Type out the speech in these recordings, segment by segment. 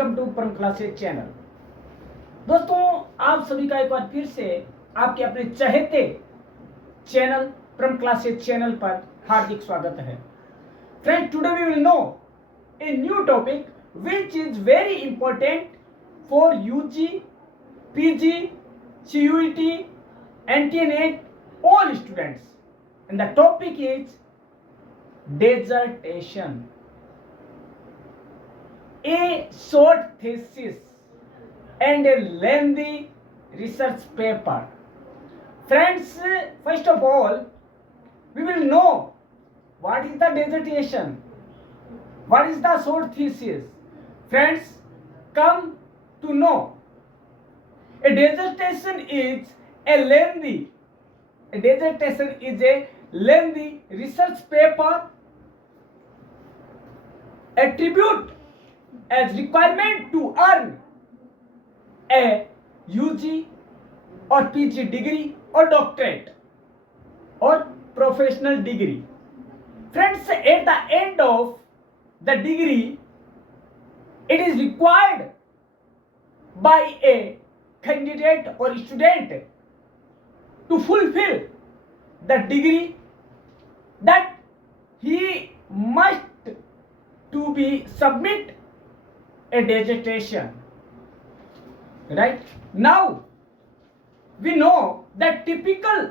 Welcome to परम classes channel. दोस्तों, आप सभी का एक बार फिर से आपके अपने चहेते चैनल परम क्लासेज चैनल पर हार्दिक स्वागत है। Friends, today we will know a new topic which is very important for UG, PG, CUET, NT, all students, and the topic is dissertation, a short thesis and a lengthy research paper. Friends, first of all, we will know what is the dissertation, what is the short thesis. Friends, come to know. A dissertation is a lengthy research paper attribute as requirement to earn a UG or PG degree or doctorate or professional degree. Friends, at the end of the degree, it is required by a candidate or student to fulfill the degree that he must to be submit a dissertation. Right now, we know that typical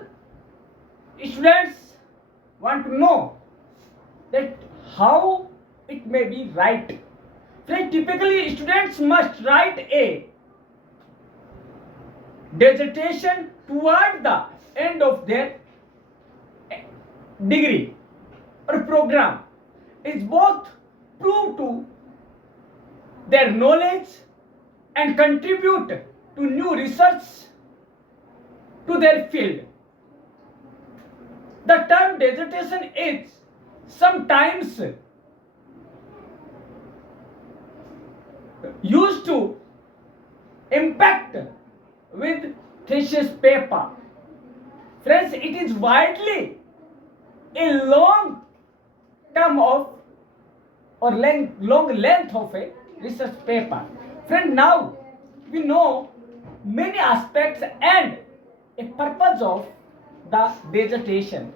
students want to know that how it may be right. Typically, students must write a dissertation toward the end of their degree or program. Is both prove to their knowledge and contribute to new research to their field. The term dissertation is sometimes used to impact with thesis paper. Friends, it is widely a long term of or long length of a research paper. Friend, now we know many aspects and a purpose of the dissertation.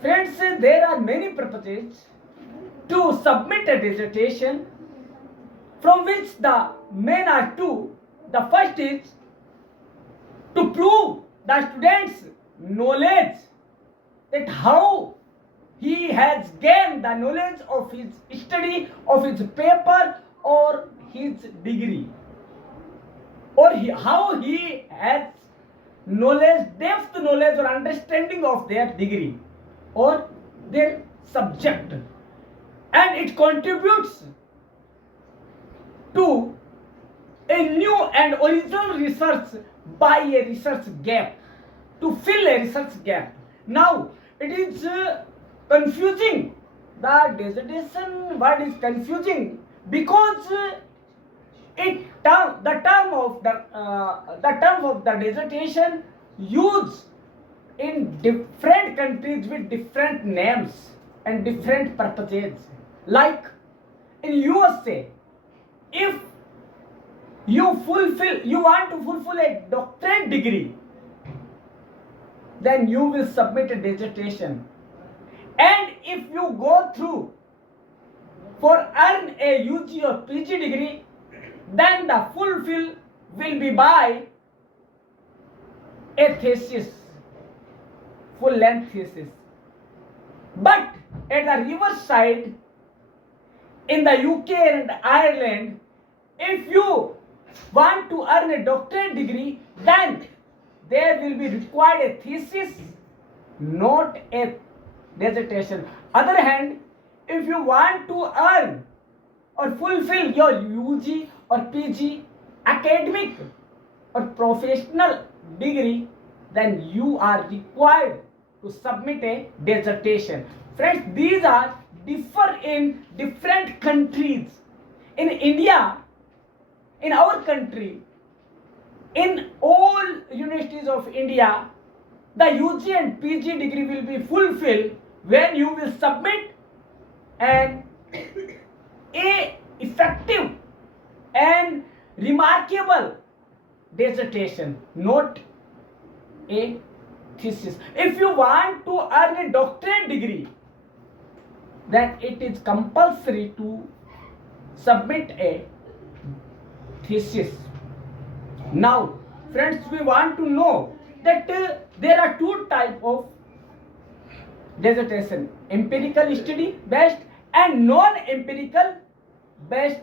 Friends, there are many purposes to submit a dissertation, from which the main are two. The first is to prove the student's knowledge, that how he has gained the knowledge of his study, of his paper or his degree, or how he has knowledge, depth knowledge or understanding of their degree or their subject, and it contributes to a new and original research by a research gap, to fill a research gap. Now it is confusing. The dissertation word is confusing because the term of the dissertation used in different countries with different names and different purposes. Like in USA, if you want to fulfill a doctorate degree, then you will submit a dissertation. And if you go through for earn a UG or PG degree, then the fulfill will be by a thesis, full length thesis. But at the reverse side, in the UK and Ireland, if you want to earn a doctorate degree, then there will be required a thesis, not a dissertation. Other hand, if you want to earn or fulfill your UG or PG academic or professional degree, then you are required to submit a dissertation. Friends, these are differ in different countries. In India, in our country, in all universities of India, the UG and PG degree will be fulfilled when you will submit an effective and remarkable dissertation, not a thesis. If you want to earn a doctorate degree, then it is compulsory to submit a thesis. Now, friends, we want to know that there are two types of dissertation: empirical study based and non-empirical based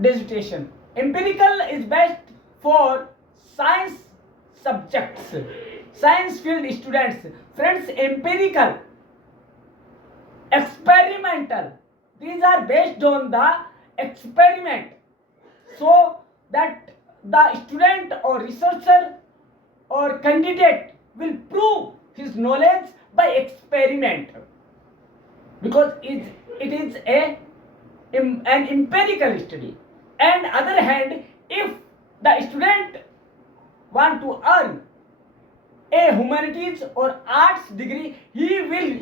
dissertation. Empirical is best for science subjects, science field students. Friends, empirical, experimental, these are based on the experiment, so that the student or researcher or candidate will prove his knowledge by experiment, because it is an empirical study. And other hand, if the student want to earn a humanities or arts degree, he will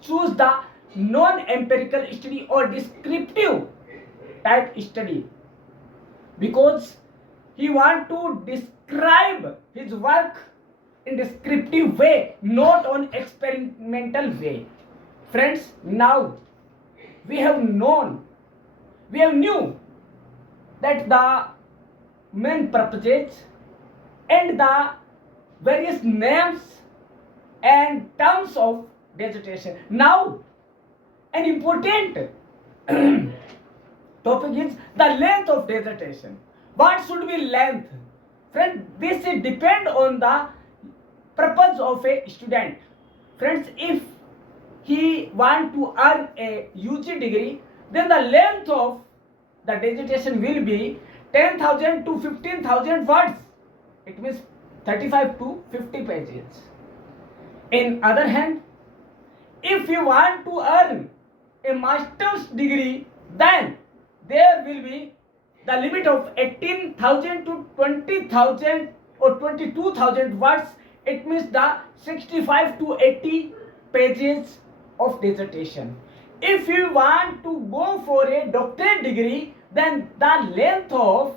choose the non-empirical study or descriptive type study, because he want to describe his work in descriptive way, not on experimental way. Friends, now we have knew that the main purposes and the various names and terms of dissertation. Now, an important topic is the length of dissertation. What should be length? Friends, this depend on the purpose of a student. Friends, if he want to earn a UG degree, then the length of the dissertation will be 10,000 to 15,000 words. It means 35 to 50 pages. In other hand, if you want to earn a master's degree, then there will be the limit of 18,000 to 20,000 or 22,000 words. It means the 65 to 80 pages of dissertation. If you want to go for a doctorate degree, then the length of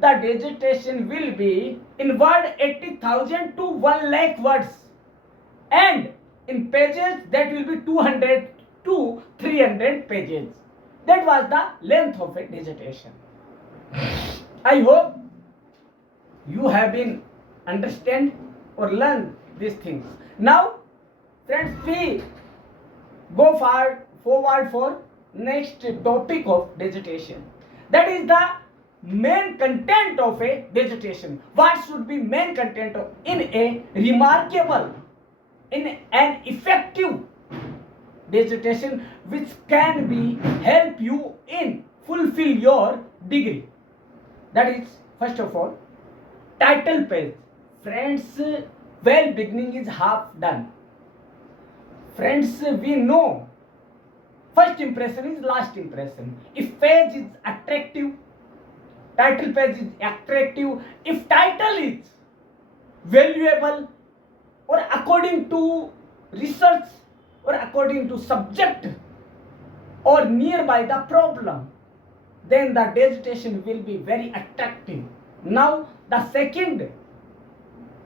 the dissertation will be in word 80,000 to 1 lakh words, and in pages that will be 200 to 300 pages. That was the length of a dissertation. I hope you have been understand or learn these things. Now, friends, we go forward for next topic of dissertation. That is the main content of a dissertation. What should be main content in a remarkable, in an effective dissertation, which can be help you in fulfill your degree? That is, first of all, title page. Friends, well, beginning is half done. Friends, we know first impression is last impression. If page is attractive, title page is attractive, if title is valuable or according to research or according to subject or nearby the problem, then the dissertation will be very attractive. Now, the second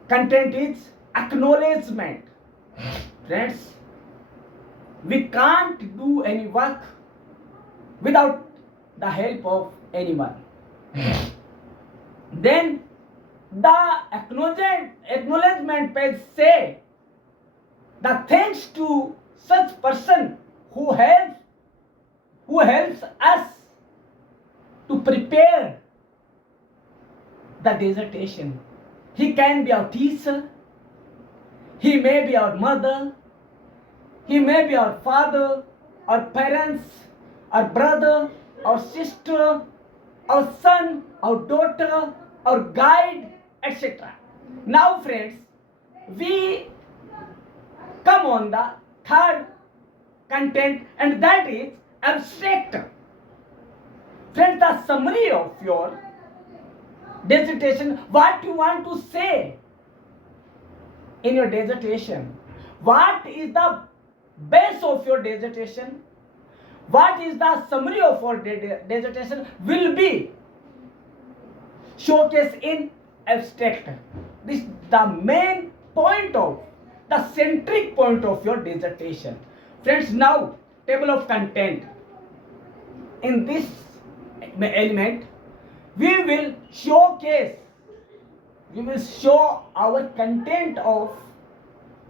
content is acknowledgement. Friends, we can't do any work without the help of anyone. Then the acknowledgement page say the thanks to such person who helps us to prepare the dissertation. He can be our teacher, he may be our mother, he may be our father, our parents, our brother, our sister, our son, our daughter, our guide, etc. Now, friends, we come on the third content, and that is abstract. Friends, the summary of your dissertation, what you want to say in your dissertation, what is the base of your dissertation, what is the summary of our dissertation will be showcased in abstract. This is the main point of the centric point of your dissertation. Friends, now table of content. In this element, we will showcase, we will show our content of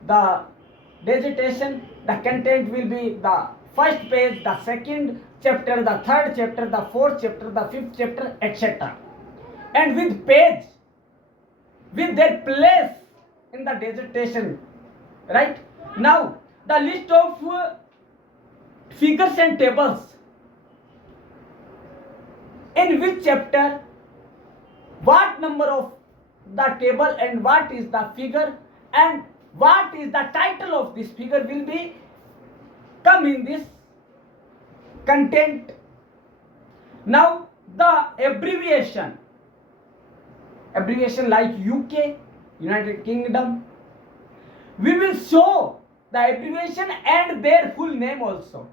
the dissertation. The content will be the first page, the second chapter, the third chapter, the fourth chapter, the fifth chapter, etc. And with page, with their place in the dissertation, right? Now, the list of figures and tables, in which chapter, what number of the table and what is the figure and what is the title of this figure will be come in this content. Now the abbreviation like UK, United Kingdom, we will show the abbreviation and their full name also,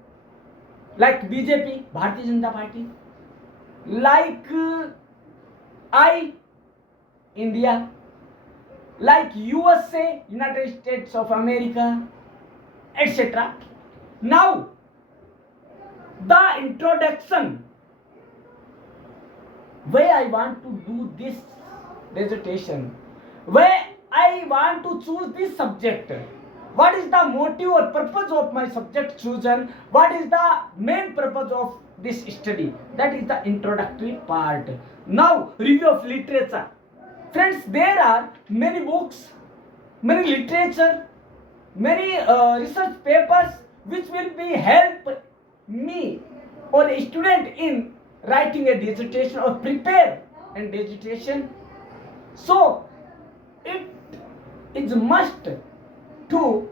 like BJP, Bharatiya Janata Party, like I, India, like USA, United States of America, etc. Now the introduction, why I want to do this dissertation, why I want to choose this subject, what is the motive or purpose of my subject chosen, what is the main purpose of this study, that is the introductory part. Now review of literature. Friends, there are many books, many literature, many research papers which will be help me or a student in writing a dissertation or prepare a dissertation. So it is must to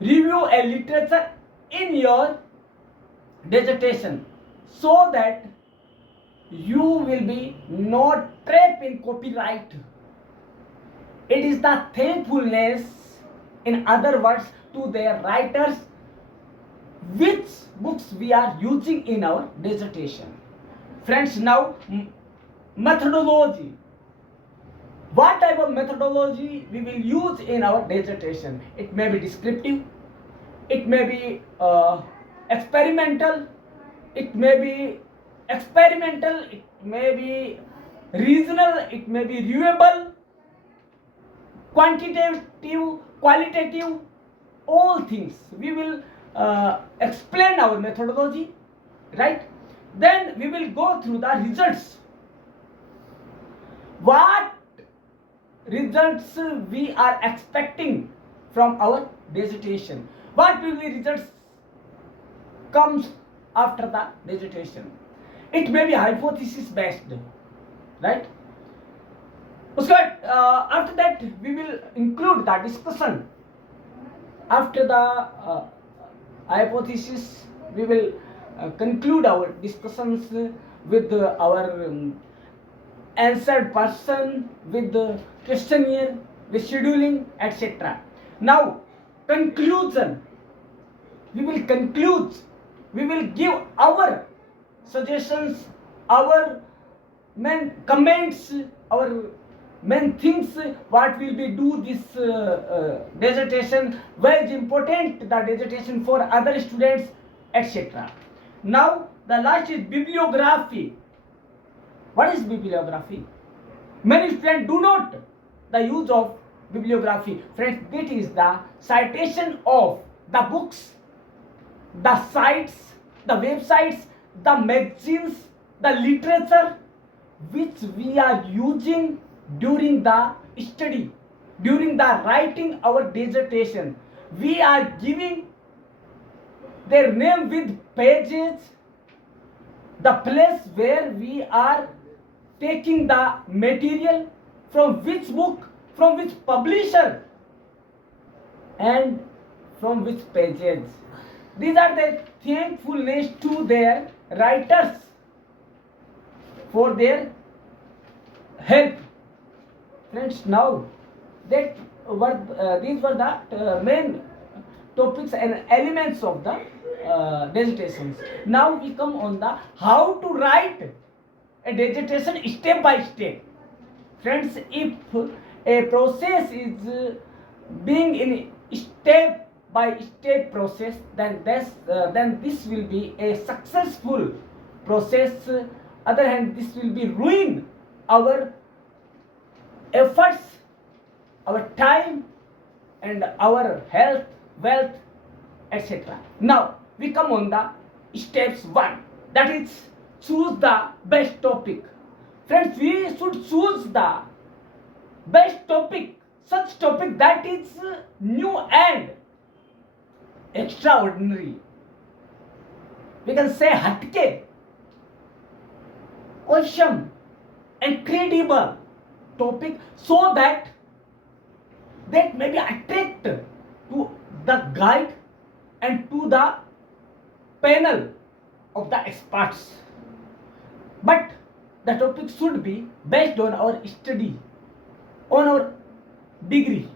review a literature in your dissertation so that you will be not trapped in copyright. It is the thankfulness, in other words, to their writers, which books we are using in our dissertation. Friends, now methodology. What type of methodology we will use in our dissertation? It may be descriptive, it may be experimental, it may be regional, it may be reviewable, quantitative, qualitative, all things. We will explain our methodology, right? Then we will go through the results. What results we are expecting from our dissertation? What will be results comes after the dissertation? It may be hypothesis based, right? After that we will include the discussion. After the hypothesis, we will conclude our discussions with our answered person, with the questionnaire, with scheduling, etc. Now conclusion, we will conclude, we will give our suggestions, our main comments, our main things, what will be do this dissertation, why is important the dissertation for other students, etc. Now the last is bibliography. What is bibliography? Many students do not the use of bibliography. Friends, that is the citation of the books, the sites, the websites, the magazines, the literature which we are using during the study, during the writing our dissertation. We are giving their name with pages, the place where we are taking the material, from which book, from which publisher, and from which pages. These are the thankfulness to their writers for their help. Friends, now that these were the main topics and elements of the dissertations. Now we come on the how to write a dissertation step by step. Friends, if a process is being in step by step process, then this will be a successful process. Other hand, this will be ruin our efforts, our time, and our health, wealth, etc. Now we come on the steps 1, that is choose the best topic. Friends, we should choose the best topic, such topic that is new and extraordinary. We can say hatke, awesome, incredible topic, so that may be attract to the guide and to the panel of the experts. But the topic should be based on our study, on our degree,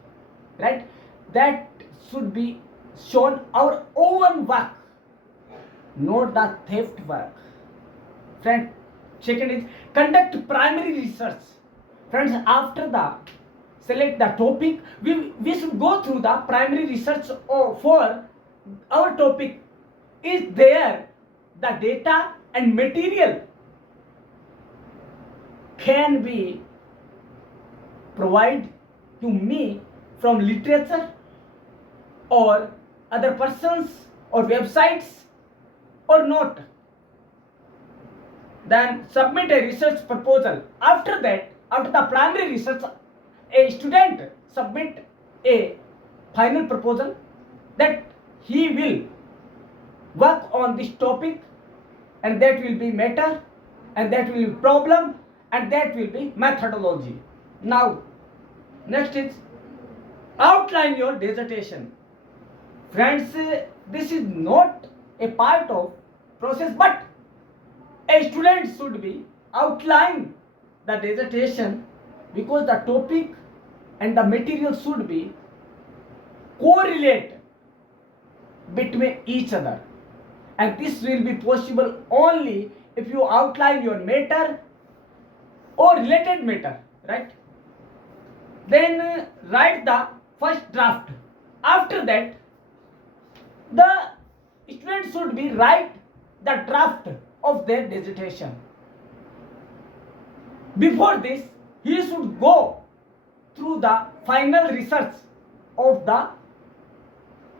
right? That should be shown our own work, not the theft work. Friend, second is conduct primary research. Friends, after the select the topic, we should go through the primary research for our topic. Is there the data and material can be provided to me from literature or other persons or websites or not? Then submit a research proposal. After that, after the primary research, a student submit a final proposal that he will work on this topic, and that will be matter, and that will be problem, and that will be methodology. Now next is outline your dissertation. Friends, this is not a part of process, but a student should be outline the dissertation, because the topic and the material should be correlate between each other, and this will be possible only if you outline your matter or related matter, right? Then write the first draft. After that, the student should be write the draft of their dissertation. Before this, he should go through the final research of the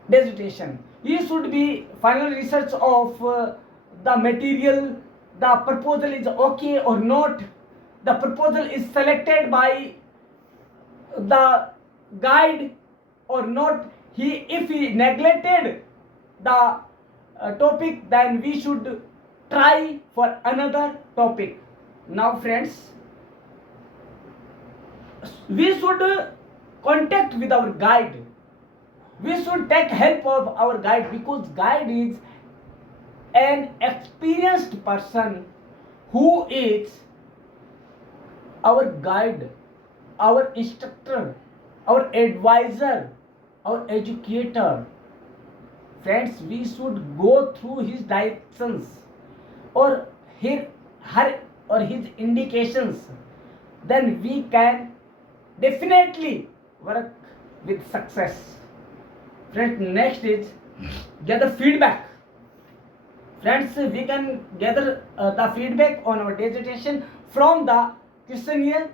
dissertation. He should be final research of the material, the proposal is okay or not, the proposal is selected by the guide or not. If he neglected the topic, then we should try for another topic. Now friends, we should contact with our guide. We should take help of our guide, because guide is an experienced person who is our guide, our instructor, our advisor, our educator. Friends, we should go through his directions or his indications. Then we can definitely work with success. Friends, next is gather feedback. Friends, we can gather the feedback on our dissertation from the questionnaire,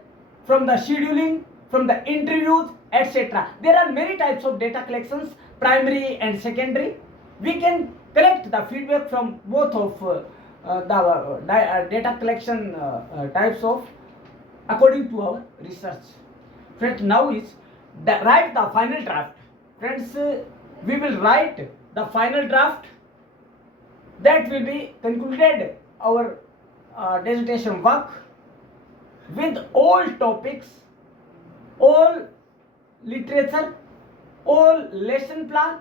from the scheduling, from the interviews, etc. There are many types of data collections, primary and secondary. We can collect the feedback from both of the data collection types of according to our research. Friends, now is write the final draft. Friends, we will write the final draft that will be concluded our dissertation work with all topics, all literature, all lesson plan,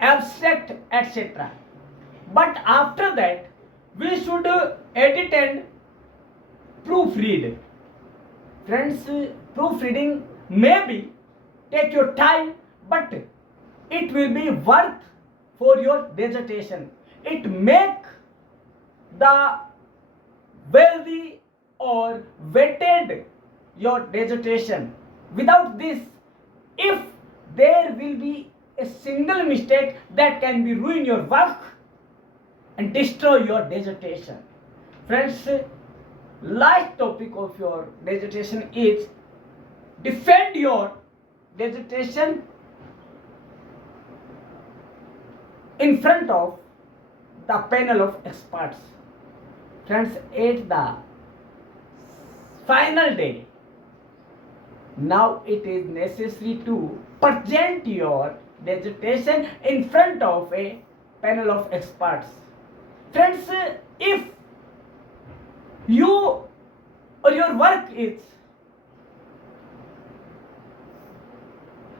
abstract, etc. But after that, we should edit and proofread. Friends, proofreading maybe take your time, but it will be worth for your dissertation. It make the wealthy or weighted your dissertation. Without this, if there will be a single mistake that can be ruin your work and destroy your dissertation. Friends, last topic of your dissertation is defend your dissertation in front of the panel of experts. Friends, at the final day, now it is necessary to present your dissertation in front of a panel of experts. Friends, if you or your work is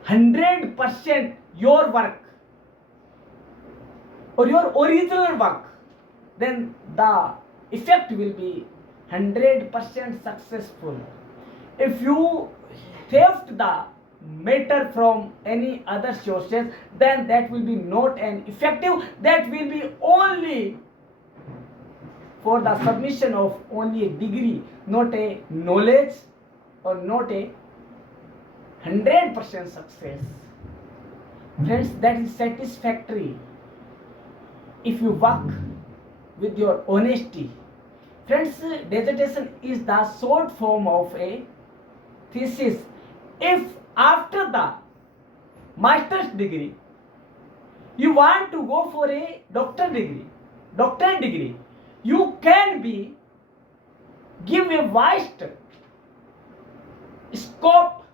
100% your work or your original work, then the effect will be 100% successful. If you theft the matter from any other sources, then that will be not an effective, that will be only for the submission of only a degree, not a knowledge or not a 100% success. Friends, that is satisfactory if you work with your honesty. Friends, dissertation is the short form of a thesis. If after the master's degree you want to go for a doctorate degree, you can be give a vast scope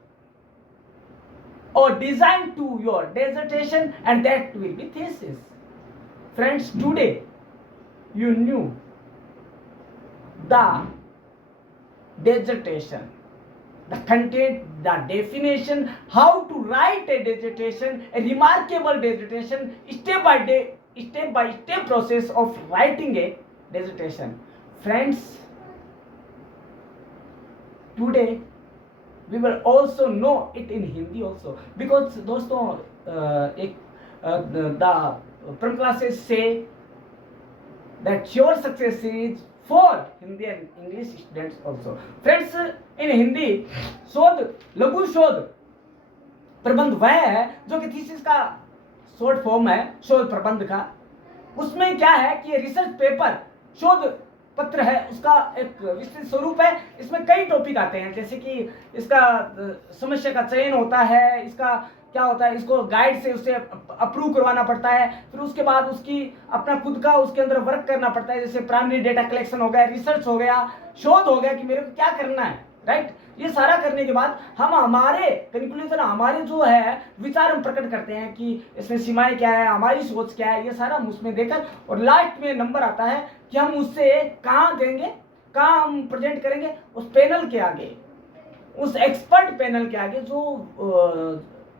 or design to your dissertation, and that will be thesis. Friends, today you knew the dissertation, the content, the definition, how to write a dissertation, a remarkable dissertation, step by step process of writing a dissertation. Friends, today we will also know it in Hindi also, because दोस्तों the pram classes say that sure success is for Hindi and English students also. Friends, in Hindi शोध, लघु शोध प्रबंध वह है जो कि thesis का शॉर्ट फॉर्म है शोध प्रबंध का. उसमें क्या है कि ये रिसर्च पेपर शोध पत्र है, उसका एक विस्तृत स्वरूप है. इसमें कई टॉपिक आते हैं, जैसे कि इसका समस्या का चयन होता है, इसका क्या होता है, इसको गाइड से उसे अप्रूव करवाना पड़ता है, फिर उसके बाद उसकी अपना खुद का उसके अंदर वर्क करना पड़ता है, जैसे प्राइमरी डेटा कलेक्शन हो गया, रिसर्च हो गया, शोध हो गया कि मेरे को क्या करना है, राइट. ये सारा करने के बाद हम हमारे कंक्लूजन, हमारे जो है विचार हम प्रकट करते हैं कि इसमें सीमाएं क्या है, हमारी सोच क्या है, ये सारा हम उसमें देकर, और लास्ट में नंबर आता है कि हम उससे कहाँ देंगे, कहाँ हम प्रेजेंट करेंगे, उस पैनल के आगे, उस एक्सपर्ट पैनल के आगे, जो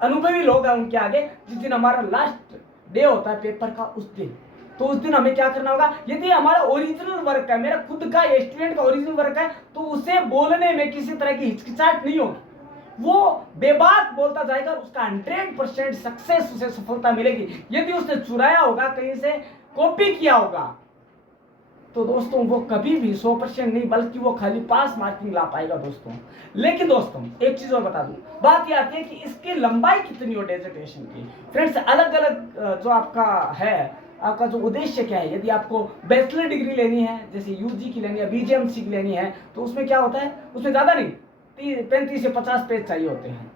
अनुभवी लोग हैं उनके आगे, जिस दिन हमारा लास्ट डे होता है पेपर का, उस दिन. तो उस दिन हमें क्या करना होगा, यदि हमारा ओरिजिनल वर्क है, मेरा खुद का स्टूडेंट का ओरिजिनल वर्क है, तो उसे बोलने में किसी तरह की हिचकिचाहट नहीं होगी, वो बेबाक बोलता जाएगा, उसका 100% सक्सेस, उसे सफलता मिलेगी. यदि उसने चुराया होगा, कहीं से कॉपी किया होगा, तो दोस्तों वो कभी भी 100% नहीं, बल्कि वो खाली पास मार्किंग ला पाएगा दोस्तों. लेकिन दोस्तों एक चीज और बता दूं, बात ये आती है कि इसकी लंबाई कितनी हो डिसर्टेशन की. फ्रेंड्स, अलग अलग जो आपका है, आपका जो उद्देश्य क्या है, यदि आपको बैचलर डिग्री लेनी है, जैसे यूजी की लेनी है, बीजेएमसी की लेनी है, तो उसमें क्या होता है, उसमें ज़्यादा नहीं 35 से 50 पेज चाहिए होते हैं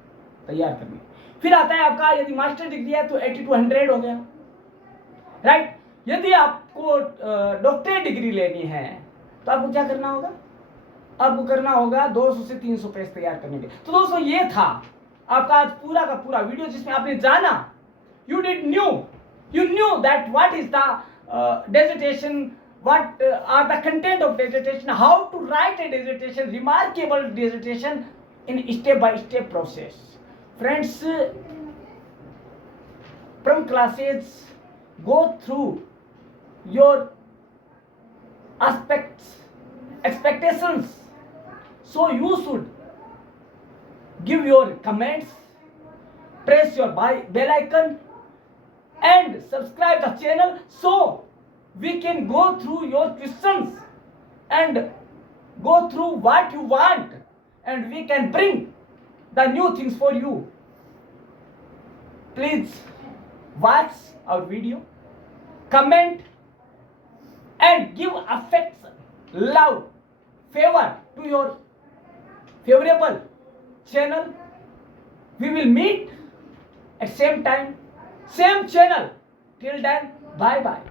तैयार करने. फिर आता है आपका, यदि मास्टर डिग्री है तो 80 to 100 हो गया, राइट. यदि आपको डॉक्टरेट डिग्री लेनी है तो आपको क्या करना होगा, आपको करना होगा 200 से 300 पेज तैयार करने के. तो दोस्तों ये था आपका आज पूरा का पूरा वीडियो, जिसमें आपने जाना, you knew that what is the dissertation, what are the content of dissertation, how to write a dissertation, remarkable dissertation in step by step process. Friends, from classes go through your expectations, so you should give your comments, press your bell icon, and subscribe the channel so we can go through your questions and go through what you want, and we can bring the new things for you. Please watch our video, comment, and give affection, love, favor to your favorable channel. We will meet at same time, same channel. Till then, bye bye.